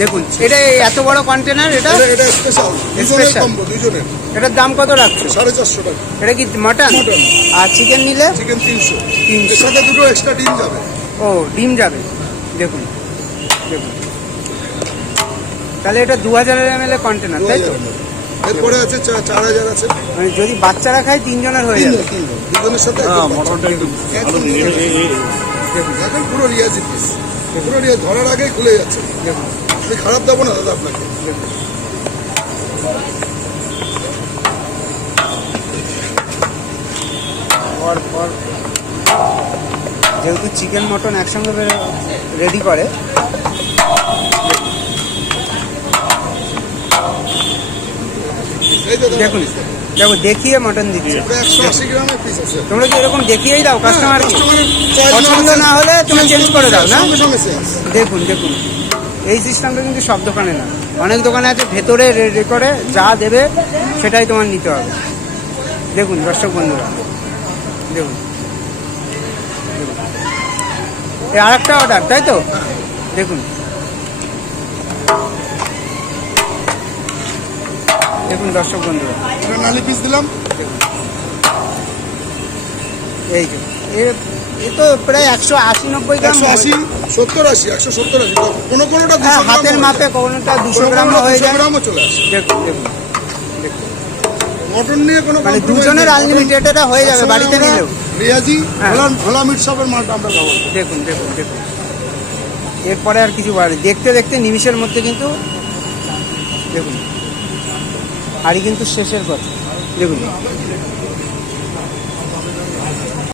দেখুন এটা এত বড় কন্টেনার, এটা এটা স্পেশাল, দুজনের কম্বো, দুজনের। এটার দাম কত রাখছো? 450 টাকা। এটা কি মটন? মটন। আর চিকেন নিলে? চিকেন 300। 300। এর সাথে দুটো এক্সট্রা ডিম যাবে। ও ডিম যাবে, দেখুন দেখুন। তাহলে এটা 2000 ml কন্টেনার, তাই তো? এরপরে আছে 4000 আছে। মানে যদি বাচ্চারা খায় 3 জনের হয়ে যাবে। দুজনের সাথে মটনটা একটু ভালো দেখুন এখন পুরো রিয়াজি পিস, পুরো রিয়াজ ধরার আগেই খুলে যাচ্ছে। দেখুন আমি খারাপ দেবো না দাদা আপনাকে। দেখুন পর যেহেতু চিকেন মটন একসঙ্গে রেডি করে, এই তো দাদা, দেখুন দেখো দেখিয়ে মটন দিচ্ছে। 180 গ্রামের পিস আছে। তোমরা কি এরকম দেখিয়েই দাও কাস্টমারকে? কাস্টমারের চয়েস পছন্দ না হলে তুমি চেঞ্জ করে দাও না? সঙ্গে সঙ্গে চেঞ্জ। দেখুন দেখুন এই সিস্টেমটা কিন্তু সব দোকানে না, অনেক দোকানে আছে ভেতরে রেডি করে যা দেবে সেটাই তোমার নিতে হবে। দেখুন দর্শক বন্ধুরা, দেখুন এই আর একটা অর্ডার, তাই তো? দেখুন দেখুন দর্শক বন্ধুরা, এটা নালি পিস দিলাম। এই যে এ তো প্রায় 180-90 গ্রাম। 180, 70-80, 170-80। কোনোটা 200 গ্রাম হাতের মাপে কোনোটা 200 গ্রামও হয়ে যায়। গ্রামও চলে আসে। দেখুন দেখুন দেখুন মটন নিয়ে কোনো মানে compromise দুজনের নেই। আনলিমিটেড এটা হয়ে যাবে বাড়িতে আমরা নিলেও। রিয়াজি হ্যাঁ। ভোলা মিট শপের মালটা আমরা ব্যবহার করি। দেখুন দেখুন দেখুন এরপরে আর কিছু বলে দেখতে দেখতে নিমিষের মধ্যে কিন্তু দেখুন হাড়ি কিন্তু শেষের কথা। দেখুন